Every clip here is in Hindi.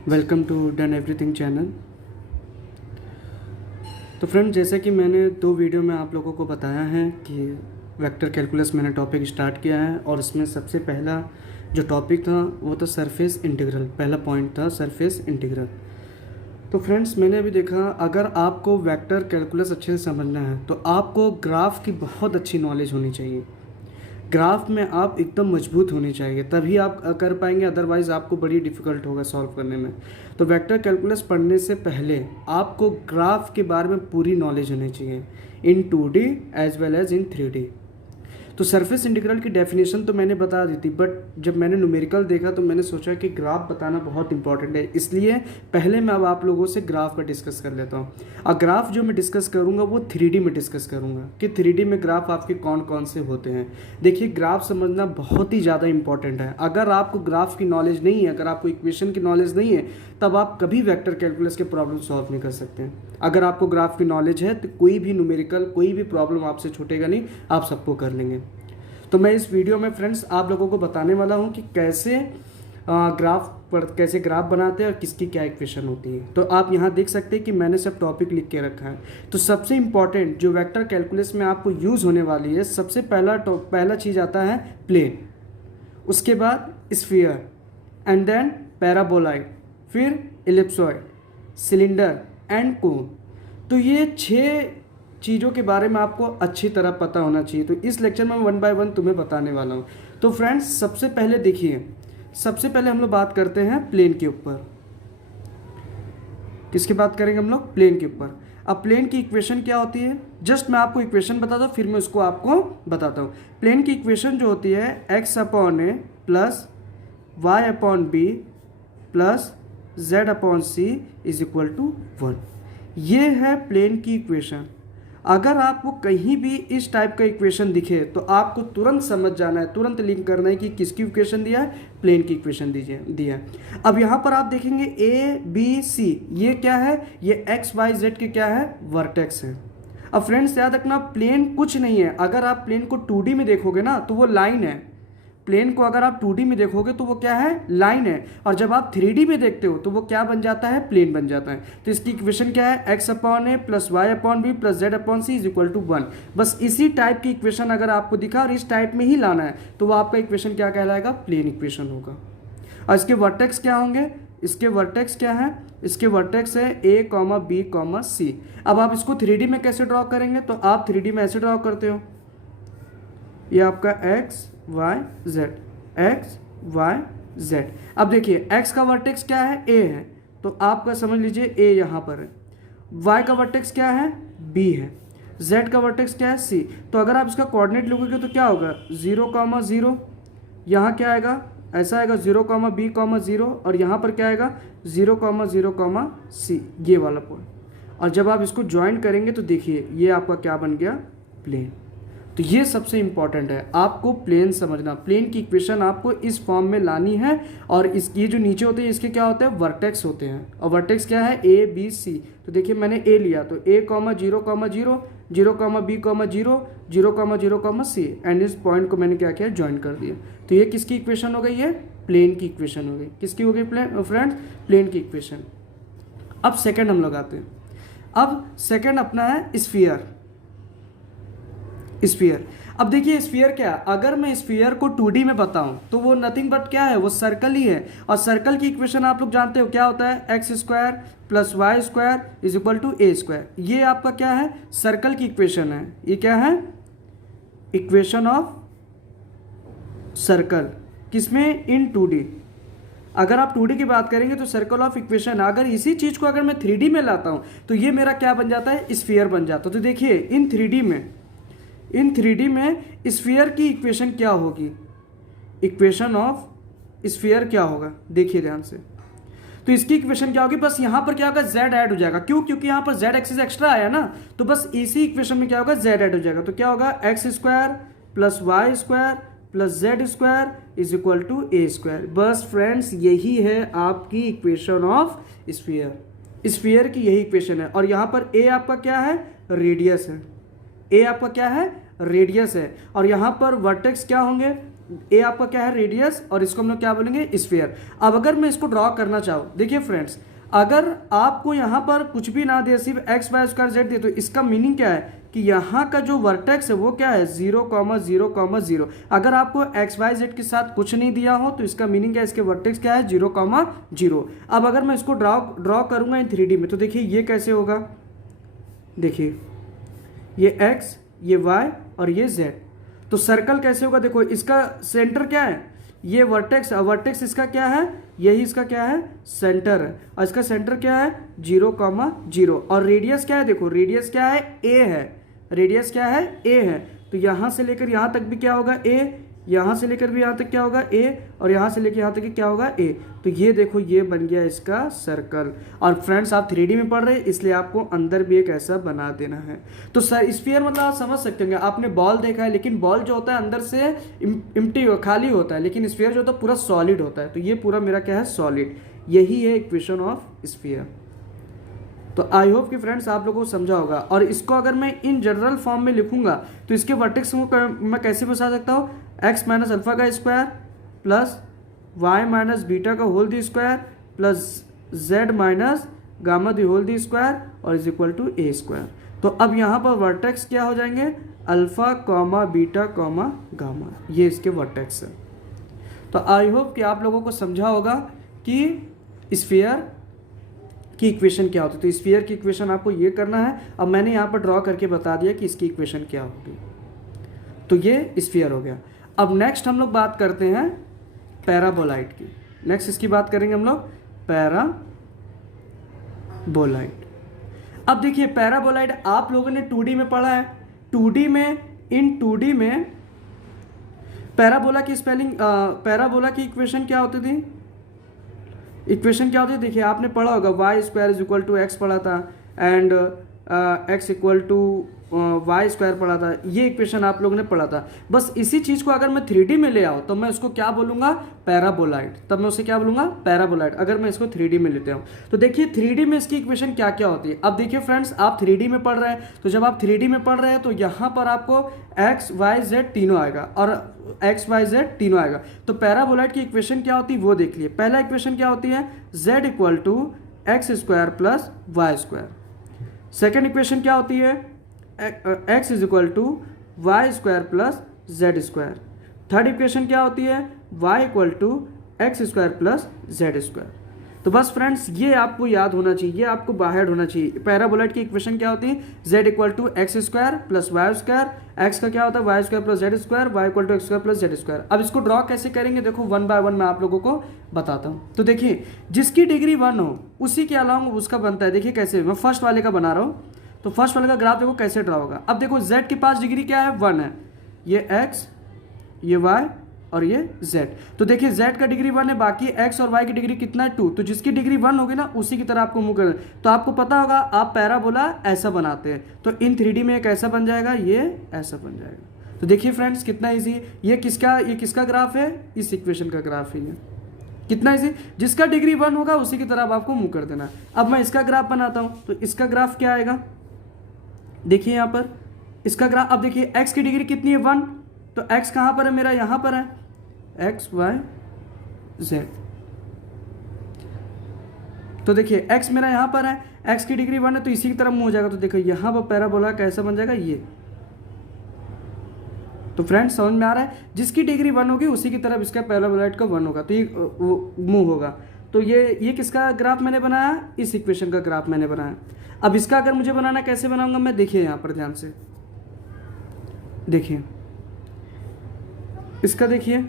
Welcome to done everything channel. तो फ्रेंड, जैसे कि मैंने 2 वीडियो में आप लोगों को बताया है कि वेक्टर कैलकुलस मैंने टॉपिक स्टार्ट किया है और इसमें सबसे पहला जो टॉपिक था वो था सरफेस इंटीग्रल। पहला पॉइंट था सरफेस इंटीग्रल। तो फ्रेंड्स, मैंने अभी देखा, अगर आपको वेक्टर कैलकुलस अच्छे से समझना है तो आपको ग्राफ की बहुत अच्छी नॉलेज होनी चाहिए। ग्राफ में आप एकदम मजबूत होने चाहिए, तभी आप कर पाएंगे, अदरवाइज़ आपको बड़ी डिफ़िकल्ट होगा सॉल्व करने में। तो वेक्टर कैलकुलस पढ़ने से पहले आपको ग्राफ के बारे में पूरी नॉलेज होनी चाहिए, in 2D as well as in 3D। तो सरफेस इंटीग्रल की डेफिनेशन तो मैंने बता दी थी, बट जब मैंने न्यूमेरिकल देखा तो मैंने सोचा कि ग्राफ बताना बहुत इंपॉर्टेंट है, इसलिए पहले मैं अब आप लोगों से ग्राफ का डिस्कस कर लेता हूँ। और ग्राफ जो मैं डिस्कस करूँगा वो 3D में डिस्कस करूँगा कि 3D में ग्राफ आपके कौन कौन से होते हैं। देखिए, ग्राफ समझना बहुत ही ज़्यादा इंपॉर्टेंट है। अगर आपको ग्राफ की नॉलेज नहीं है, अगर आपको इक्वेशन की नॉलेज नहीं है, तब आप कभी वेक्टर कैलकुलस के प्रॉब्लम सॉल्व नहीं कर सकते हैं। अगर आपको ग्राफ की नॉलेज है तो कोई भी न्यूमेरिकल, कोई भी प्रॉब्लम आपसे छूटेगा नहीं, आप सबको कर लेंगे। तो मैं इस वीडियो में फ्रेंड्स आप लोगों को बताने वाला हूं कि कैसे ग्राफ बनाते हैं और किसकी क्या इक्वेशन होती है। तो आप यहां देख सकते हैं कि मैंने सब टॉपिक लिख के रखा है। तो सबसे इंपॉर्टेंट जो वेक्टर कैलकुलस में आपको यूज़ होने वाली है, सबसे पहला चीज़ आता है प्लेन, उसके बाद स्फीयर, एंड देन पैराबोलाइड, फिर इलिप्सॉइड, सिलेंडर एंड कोन। तो ये 6 चीज़ों के बारे में आपको अच्छी तरह पता होना चाहिए। तो इस लेक्चर में 1 बाय 1 तुम्हें बताने वाला हूँ। तो फ्रेंड्स, सबसे पहले देखिए, सबसे पहले हम लोग बात करते हैं प्लेन के ऊपर। किसकी बात करेंगे हम लोग? प्लेन के ऊपर। अब प्लेन की इक्वेशन क्या होती है, जस्ट मैं आपको इक्वेशन बताता हूँ, फिर मैं उसको आपको बताता हूँ। प्लेन की इक्वेशन जो होती है x/a plus y/b plus z/c is equal to 1। ये है प्लेन की इक्वेशन। अगर आपको कहीं भी इस टाइप का इक्वेशन दिखे तो आपको तुरंत समझ जाना है, तुरंत लिंक करना है कि किसकी इक्वेशन दिया है, प्लेन की इक्वेशन दिया है। अब यहाँ पर आप देखेंगे ABC, ये क्या है, ये XYZ के क्या है, वर्टेक्स है। अब फ्रेंड्स याद रखना, प्लेन कुछ नहीं है। अगर आप प्लेन को 2D में देखोगे ना तो वो लाइन है। प्लेन को अगर आप 2D में देखोगे तो वो क्या है, लाइन है। और जब आप 3D में देखते हो तो वो क्या बन जाता है, प्लेन बन जाता है। तो इसकी इक्वेशन क्या है, x/a plus y/b plus z/c is equal to 1। बस इसी टाइप की इक्वेशन अगर आपको दिखा और इस टाइप में ही लाना है तो वो आपका इक्वेशन क्या कहलाएगा, प्लेन इक्वेशन होगा। और इसके वर्टेक्स क्या होंगे, इसके वर्टेक्स क्या है, इसके वर्टेक्स है a, b, c। अब आप इसको 3D में कैसे ड्रॉ करेंगे, तो आप 3D में ऐसे ड्रॉ करते हो, ये आपका x y z। अब देखिए, x का वर्टेक्स क्या है, a है, तो आपका समझ लीजिए a यहाँ पर है। y का वर्टेक्स क्या है, b है। z का वर्टेक्स क्या है, c। तो अगर आप इसका कोऑर्डिनेट लोगे तो क्या होगा, 0, 0, यहाँ क्या आएगा, ऐसा आएगा 0, b, 0, और यहाँ पर क्या आएगा 0, 0, c, ये वाला पॉइंट। और जब आप इसको ज्वाइन करेंगे तो देखिए ये आपका क्या बन गया, प्लेन। तो ये सबसे इंपॉर्टेंट है, आपको प्लेन समझना। प्लेन की इक्वेशन आपको इस फॉर्म में लानी है। और ये जो नीचे होते हैं इसके क्या होते हैं, वर्टेक्स होते हैं। और वर्टेक्स क्या है, a b c। तो देखिए मैंने a लिया तो a, 0, 0, 0, b, 0, 0, 0, c, एंड इस पॉइंट को मैंने क्या किया, ज्वाइन कर दिया। तो ये किसकी इक्वेशन हो गई, ये प्लेन की इक्वेशन हो गई। किसकी हो गई फ्रेंड्स, प्लेन की इक्वेशन। अब सेकेंड हम लोग आते हैं। अब सेकेंड अपना है स्फीयर। स्फीयर, अब देखिए स्फीयर क्या है, अगर मैं स्फीयर को 2D में बताऊं तो वो नथिंग बट क्या है, वो सर्कल ही है। और सर्कल की इक्वेशन आप लोग जानते हो क्या होता है, x² plus y² is equal to a²। ये आपका क्या है, सर्कल की इक्वेशन है। ये क्या है, इक्वेशन ऑफ सर्कल, किसमें, इन 2D। अगर आप 2D की बात करेंगे तो सर्कल ऑफ इक्वेशन। अगर इसी चीज को अगर मैं 3D में लाता हूं तो ये मेरा क्या बन जाता है, स्फीयर बन जाता है। तो देखिए इन 3D में स्फीयर की इक्वेशन क्या होगी, इक्वेशन ऑफ स्फीयर क्या होगा, देखिए ध्यान से। तो इसकी इक्वेशन क्या होगी, बस यहां पर क्या होगा, z ऐड हो जाएगा। क्यों, क्योंकि यहां पर z एक्सिस एक्स्ट्रा आया ना, तो बस इसी इक्वेशन में क्या होगा, z ऐड हो जाएगा। तो क्या होगा, x² plus y² plus z² is equal to a²। बस फ्रेंड्स यही है आपकी इक्वेशन ऑफ स्फीयर। स्फीयर की यही इक्वेशन है। और यहां पर a आपका क्या है, रेडियस है। ए आपका क्या है, रेडियस है। और यहाँ पर वर्टेक्स क्या होंगे, ए आपका क्या है रेडियस, और इसको हम लोग क्या बोलेंगे स्फीयर। अब अगर मैं इसको ड्रॉ करना चाहूँ, देखिए फ्रेंड्स, अगर आपको यहाँ पर कुछ भी ना दे, सिर्फ एक्स वाई स्क्वायर जेड दे, तो इसका मीनिंग क्या है कि यहाँ का जो वर्टेक्स है वो क्या है 0,0,0। अगर आपको एक्स वाई जेड के साथ कुछ नहीं दिया हो तो इसका मीनिंग क्या है, इसके वर्टेक्स क्या है 0,0। अब अगर मैं इसको ड्रॉ करूँगा इन 3D में, तो देखिए ये कैसे होगा, देखिए ये x, ये y और ये z। तो सर्कल कैसे होगा, देखो इसका सेंटर क्या है, ये वर्टेक्स, वर्टेक्स इसका क्या है, यही इसका क्या है सेंटर है, और इसका सेंटर क्या है 0,0। और रेडियस क्या है, देखो रेडियस क्या है a है, रेडियस क्या है a है। तो यहाँ से लेकर यहाँ तक भी क्या होगा a, यहाँ से लेकर भी यहाँ तक क्या होगा a, और यहाँ से लेकर यहाँ तक क्या होगा a। तो ये देखो ये बन गया इसका सर्कल। और फ्रेंड्स आप 3D में पढ़ रहे हैं इसलिए आपको अंदर भी एक ऐसा बना देना है। तो स्फीयर मतलब आप समझ सकते होंगे, आपने बॉल देखा है, लेकिन बॉल जो होता है अंदर से इम्प्टी खाली होता है, लेकिन स्फीयर जो होता है पूरा सॉलिड होता है। तो ये पूरा मेरा क्या है सॉलिड, यही है इक्वेशन ऑफ स्फीयर। तो आई होप कि फ्रेंड्स आप लोगों को समझा होगा। और इसको अगर मैं इन जनरल फॉर्म में लिखूंगा तो इसके वर्टेक्स को मैं कैसे बता सकता हूँ, x माइनस अल्फा का square plus y minus beta का whole the square plus z minus gamma the whole the square और is equal to a square. तो अब यहाँ पर वर्टेक्स क्या हो जाएंगे, alpha comma beta comma gamma, ये इसके वर्टेक्स है। तो आई होप कि आप लोगों को समझा होगा कि स्फीयर की इक्वेशन क्या होती है। तो स्फीयर की इक्वेशन आपको ये करना है। अब मैंने यहाँ पर ड्रॉ करके बता दिया कि इसकी इक्वेशन क्या होगी। तो ये स्फीयर हो गया। अब नेक्स्ट हम लोग बात करते हैं पैराबोलाइड की। नेक्स्ट इसकी बात करेंगे हम लोग पैराबोलाइड। अब देखिए पैराबोलाइड आप लोगों ने 2D में पढ़ा है। 2D में, इन 2D में पैराबोला की स्पेलिंग, पैराबोला की इक्वेशन क्या होती थी, इक्वेशन क्या होती है, देखिए आपने पढ़ा होगा Y square is equal to X पढ़ा था, and X equal to Y square पढ़ा था। ये इक्वेशन आप लोगों ने पढ़ा था। बस इसी चीज़ को अगर मैं 3D में ले आऊँ तो मैं उसको क्या बोलूँगा, पैराबोलाइड। तब मैं उसे क्या बोलूँगा, पैराबोलाइड, अगर मैं इसको 3D में लेते हूँ। तो देखिए 3D में इसकी इक्वेशन क्या क्या होती है। अब देखिए फ्रेंड्स आप 3D में पढ़ रहे हैं, तो जब आप 3D में पढ़ रहे हैं तो यहाँ पर आपको एक्स वाई जेड तीनों आएगा, और एक्स वाई जेड तीनों आएगा। तो पैराबोलाइड की इक्वेशन क्या होती है वो देख लिए। पहला इक्वेशन क्या होती है, Z equal to X square plus Y square. Second equation क्या होती है, x is equal to Y square plus Z square. Third equation क्या होती है, y equal to X square plus Z square. तो बस फ्रेंड्स ये आपको याद होना चाहिए, ये आपको बाहर होना चाहिए। पैराबोलाइड की इक्वेशन क्या होती है, z equal to X square plus Y square, X का क्या होता है Y square plus Z square, Y equal to X square plus Z square. अब इसको ड्रॉ कैसे करेंगे, देखो 1 बाय 1 मैं आप लोगों को बताता हूँ। तो देखिए जिसकी डिग्री 1 हो उसी के अलावा उसका बनता है। देखिए कैसे, मैं फर्स्ट वाले का बना रहा हूँ। तो फर्स्ट वाले का ग्राफ देखो कैसे ड्रॉ होगा। अब देखो z के पास डिग्री क्या है 1 है, ये x, ये y और ये z। तो देखिए z का डिग्री 1 है, बाकी x और y की डिग्री कितना है 2। तो जिसकी डिग्री 1 होगी ना उसी की तरह आपको मूव करना। तो आपको पता होगा आप पैराबोला ऐसा बनाते हैं, तो इन 3D में एक ऐसा बन जाएगा, ये ऐसा बन जाएगा। तो देखिए फ्रेंड्स कितना ईजी, ये किसका ग्राफ है, इस इक्वेशन का ग्राफ है। ये कितना इजी, जिसका डिग्री 1 होगा उसी की तरफ आपको मूव कर देना। अब मैं इसका ग्राफ बनाता हूँ। तो इसका ग्राफ क्या आएगा, देखिए यहाँ पर इसका ग्राफ। अब देखिए x की डिग्री कितनी है 1, तो x कहाँ पर है मेरा, यहाँ पर है x y z। तो देखिए x मेरा यहाँ पर है, x की डिग्री 1 है तो इसी की तरफ मूव हो जाएगा। तो देखो यहाँ पर पैराबोला कैसा बन जाएगा ये। तो फ्रेंड्स समझ में आ रहा है, जिसकी डिग्री 1 होगी उसी की तरफ इसका पैराबोलाइड का 1 होगा, तो ये मूव होगा। तो ये किसका ग्राफ मैंने बनाया, इस इक्वेशन का ग्राफ मैंने बनाया। अब इसका अगर मुझे बनाना कैसे बनाऊंगा मैं, देखिए यहाँ पर ध्यान से देखिए, इसका देखिए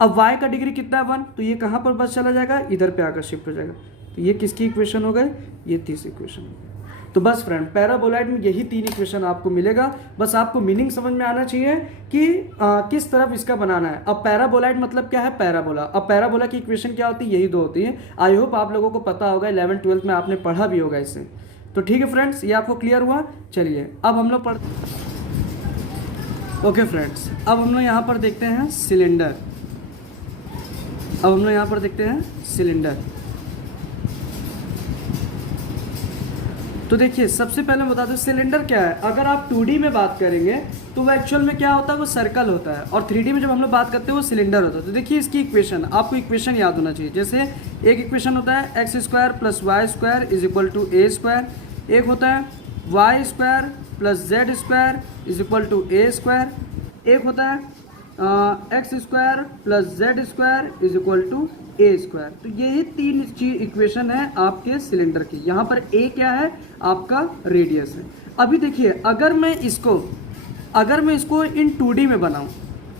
अब y का डिग्री कितना है 1, तो ये कहाँ पर बस चला जाएगा, इधर पे आकर शिफ्ट हो जाएगा। तो ये किसकी इक्वेशन हो गई, ये तीसरी इक्वेशन हो गई। तो बस फ्रेंड पैराबोलाइड में यही 3 इक्वेशन आपको मिलेगा। बस आपको मीनिंग समझ में आना चाहिए कि किस तरफ इसका बनाना है। अब पैराबोलाइड मतलब क्या है, पैराबोला। अब पैराबोला की इक्वेशन क्या होती है, यही 2 होती है। आई होप आप लोगों को पता होगा, 11th 12th में आपने पढ़ा भी होगा इसे। तो ठीक है फ्रेंड्स, ये आपको क्लियर हुआ। चलिए अब हम लोग ओके फ्रेंड्स, अब हम लोग यहाँ पर देखते हैं सिलेंडर। अब हम लोग यहाँ पर देखते हैं सिलेंडर। तो देखिए सबसे पहले मैं बता दूं सिलेंडर क्या है। अगर आप 2D में बात करेंगे तो वो एक्चुअल में क्या होता है, वो सर्कल होता है, और 3D में जब हम लोग बात करते हैं वो सिलेंडर होता है। तो देखिए इसकी इक्वेशन, आपको इक्वेशन याद होना चाहिए। जैसे एक इक्वेशन होता है X square plus Y square is equal to A square, एक होता है Y square plus Z square is equal to A square, एक होता है X square plus Z square is equal to A square. तो यही तीन चीज इक्वेशन है आपके सिलेंडर की। यहाँ पर ए क्या है, आपका रेडियस है। अभी देखिए अगर मैं इसको इन 2D में बनाऊं,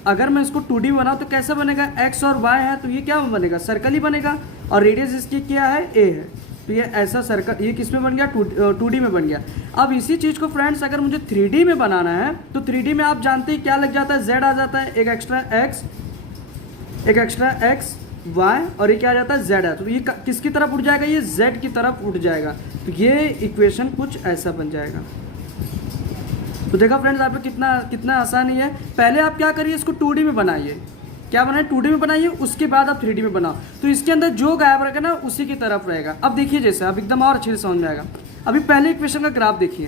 अगर मैं इसको 2D में बनाऊं तो कैसा बनेगा, एक्स और वाई है तो ये क्या बनेगा, सर्कल ही बनेगा, और रेडियस इसकी क्या है, ए है। तो ये ऐसा सर्कल, ये किस में बन गया, 2D में बन गया। अब इसी चीज़ को फ्रेंड्स अगर मुझे 3D में बनाना है तो 3D में आप जानते हैं क्या लग जाता है, z आ जाता है, एक एक्स्ट्रा x y, और ये क्या आ जाता है, z है। तो ये किसकी तरफ उठ जाएगा, ये z की तरफ उठ जाएगा। तो ये इक्वेशन कुछ ऐसा बन जाएगा। तो देखा फ्रेंड्स आप कितना आसान ही है। पहले आप क्या करिए, इसको 2D में बनाइए, क्या बनाए 2D में बनाइए, उसके बाद आप 3D में बनाओ। तो इसके अंदर जो गायब रहेगा ना उसी की तरफ रहेगा। अब देखिए जैसे अब एकदम और अच्छे से समझ में आएगा। अभी पहले इक्वेशन का ग्राफ देखिए,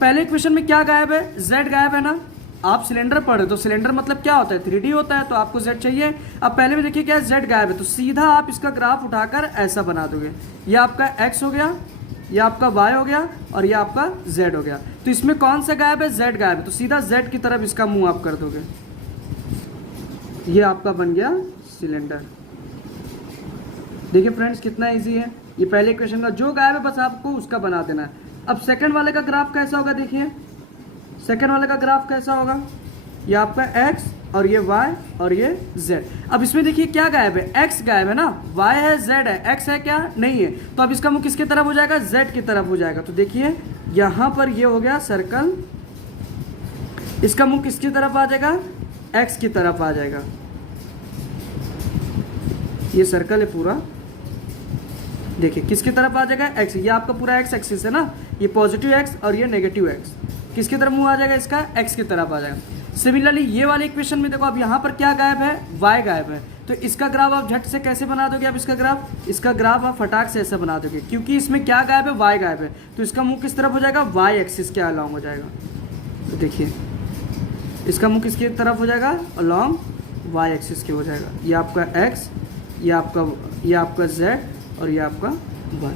पहले इक्वेशन में क्या गायब है, z गायब है ना। आप सिलेंडर पढ़े तो सिलेंडर मतलब क्या होता है, 3D होता है, तो आपको z चाहिए। अब पहले में देखिए क्या है, z गायब है, तो सीधा आप इसका ग्राफ उठाकर ऐसा बना दोगे। ये आपका x हो गया, ये आपका y हो गया, और ये आपका z हो गया। तो इसमें कौन सा गायब है, z गायब है, तो सीधा z की तरफ इसका मुंह आप कर दोगे। ये आपका बन गया सिलेंडर। देखिए फ्रेंड्स कितना इजी है। ये पहले इक्वेशन का जो गायब है बस आपको उसका बना देना है। अब सेकंड वाले का ग्राफ कैसा होगा, देखिए सेकंड वाले का ग्राफ कैसा होगा, ये आपका x और ये y और ये z। अब इसमें देखिए क्या गायब है, x गायब है ना, y है, z है, x है क्या, नहीं है। तो अब इसका मुंह किसकी तरफ हो जाएगा, z की तरफ हो जाएगा। तो देखिए यहाँ पर ये हो गया सर्कल, इसका मुंह किसकी तरफ आ जाएगा, x की तरफ आ जाएगा। ये सर्कल है पूरा, देखिए किसकी तरफ आ जाएगा, x। ये आपका पूरा x एक्सिस है ना, ये पॉजिटिव x और ये नेगेटिव x, किसकी तरफ मुंह आ जाएगा इसका, x की तरफ आ जाएगा। सिमिलरली ये वाले इक्वेशन में देखो अब यहाँ पर क्या गायब है, y गायब है। तो इसका ग्राफ आप झट से कैसे बना दोगे, अब इसका ग्राफ आप फटाक से ऐसे बना दोगे, क्योंकि इसमें क्या गायब है, y गायब है। तो इसका मुंह किस तरफ हो जाएगा, y एक्सिस के अलॉन्ग हो जाएगा। तो देखिए इसका मुंह किसकी तरफ हो जाएगा, अलॉन्ग y एक्सिस के हो जाएगा। ये आपका x, ये आपका z और ये आपका y।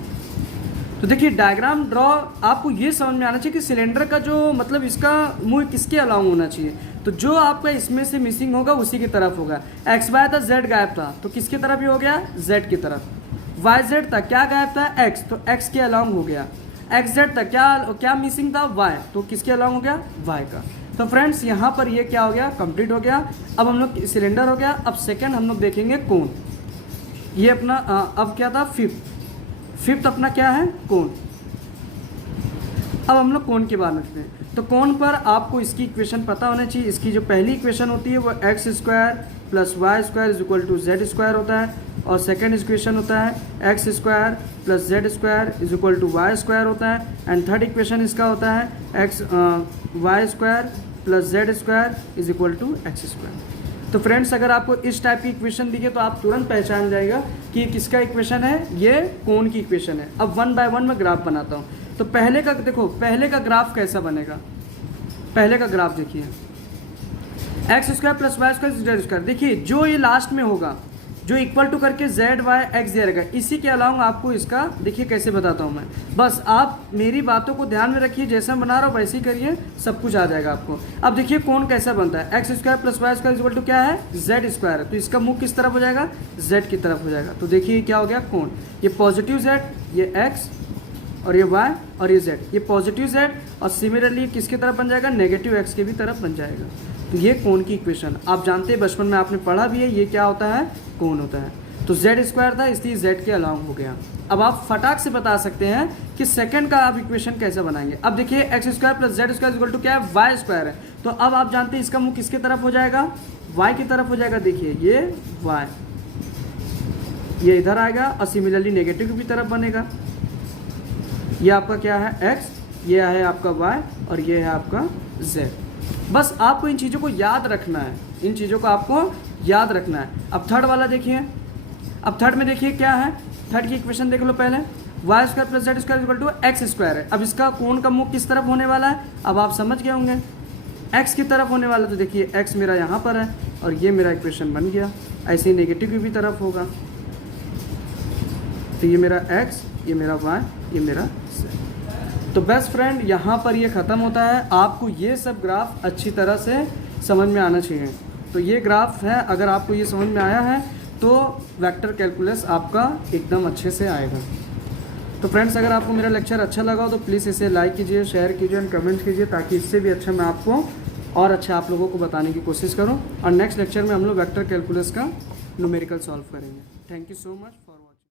तो देखिए डायग्राम ड्रॉ आपको ये समझ में आना चाहिए कि सिलेंडर का जो मतलब इसका मुंह किसके अलॉन्ग होना चाहिए। तो जो आपका इसमें से मिसिंग होगा उसी की तरफ होगा। एक्स वाई था, z गायब था, तो किसकी तरफ ही हो गया, z की तरफ। वाई जेड था, क्या गायब था, x, तो x के अलॉन्ग हो गया। एक्स जेड था, क्या मिसिंग था, y, तो किसके अलॉन्ग हो गया, y का। तो फ्रेंड्स यहाँ पर ये क्या हो गया, कंप्लीट हो गया। अब हम लोग सिलेंडर हो गया। अब सेकेंड हम लोग देखेंगे कोण। ये अपना अब क्या था, फिफ्थ अपना क्या है, कोण। अब हम लोग कोण के बारे में देखते हैं। तो कोण पर आपको इसकी इक्वेशन पता होना चाहिए। इसकी जो पहली इक्वेशन होती है वो X square plus Y square is equal to Z square होता है, और सेकेंड इक्वेशन होता है X square plus Z square is equal to Y square होता है, एंड थर्ड इक्वेशन इसका होता है X Y square plus Z square is equal to X square. तो फ्रेंड्स अगर आपको इस टाइप की इक्वेशन दिखे तो आप तुरंत पहचान जाएगा कि किसका इक्वेशन है, ये कोण की इक्वेशन है। अब वन बाय वन मैं ग्राफ बनाता हूँ। तो पहले का देखो, पहले का ग्राफ कैसा बनेगा, पहले का ग्राफ देखिए X square plus Y square Z square. देखिए जो ये लास्ट में होगा, जो इक्वल टू करके जेड वाई एक्स दे रहेगा, इसी के अलावा आपको इसका देखिए कैसे बताता हूँ मैं। बस आप मेरी बातों को ध्यान में रखिए, जैसा मैं बना रहा हूँ वैसे ही करिए, सब कुछ आ जाएगा आपको। अब देखिए कोण कैसा बनता है, X square plus Y square equal to क्या है, जेड स्क्वायर है। तो इसका मुख किस तरफ हो जाएगा, जेड की तरफ हो जाएगा। तो देखिए क्या हो गया कोण, ये पॉजिटिव जेड, ये एक्स और ये वाई और ये जेड, ये पॉजिटिव जेड, और सिमिलरली किसकी तरफ बन जाएगा, नेगेटिव एक्स के भी तरफ बन जाएगा। तो ये कोण की इक्वेशन आप जानते हैं, बचपन में आपने पढ़ा भी है, ये क्या होता है, कोण होता है। तो जेड स्क्वायर था इसलिए जेड के अलॉन्ग हो गया। अब आप फटाक से बता सकते हैं कि सेकंड का आप इक्वेशन कैसे बनाएंगे। अब देखिए X square plus Z square equal to क्या है, वाई स्क्वायर है। तो अब आप जानते हैं इसका मुंह किसके तरफ हो जाएगा, वाई की तरफ हो जाएगा। देखिए ये वाई, ये इधर आएगा, और सिमिलरली नेगेटिव की तरफ बनेगा। ये आपका क्या है एक्स, ये है आपका वाई, और ये है आपका जेड। बस आपको इन चीज़ों को याद रखना है, इन चीज़ों को आपको याद रखना है। अब थर्ड वाला देखिए, अब थर्ड में देखिए क्या है, थर्ड की इक्वेशन देख लो पहले। Y square plus Z square equal to X square है। अब इसका कोण का मुख किस तरफ होने वाला है, अब आप समझ गए होंगे, एक्स की तरफ होने वाला। तो देखिए एक्स मेरा यहाँ पर है और ये मेरा इक्वेशन बन गया। ऐसे ही नेगेटिव की भी तरफ होगा, तो ये मेरा एक्स, ये मेरा वाई, ये मेरा जेड। तो बेस्ट फ्रेंड यहाँ पर ये ख़त्म होता है। आपको ये सब ग्राफ अच्छी तरह से समझ में आना चाहिए। तो ये ग्राफ है, अगर आपको ये समझ में आया है तो वेक्टर कैलकुलस आपका एकदम अच्छे से आएगा। तो फ्रेंड्स, अगर आपको मेरा लेक्चर अच्छा लगा हो तो प्लीज़ इसे लाइक कीजिए, शेयर कीजिए एंड कमेंट कीजिए, ताकि इससे भी अच्छा मैं आपको और अच्छा आप लोगों को बताने की कोशिश करूं। और नेक्स्ट लेक्चर में हम लोग वेक्टर कैलकुलस का न्यूमेरिकल सॉल्व करेंगे। Thank you so much.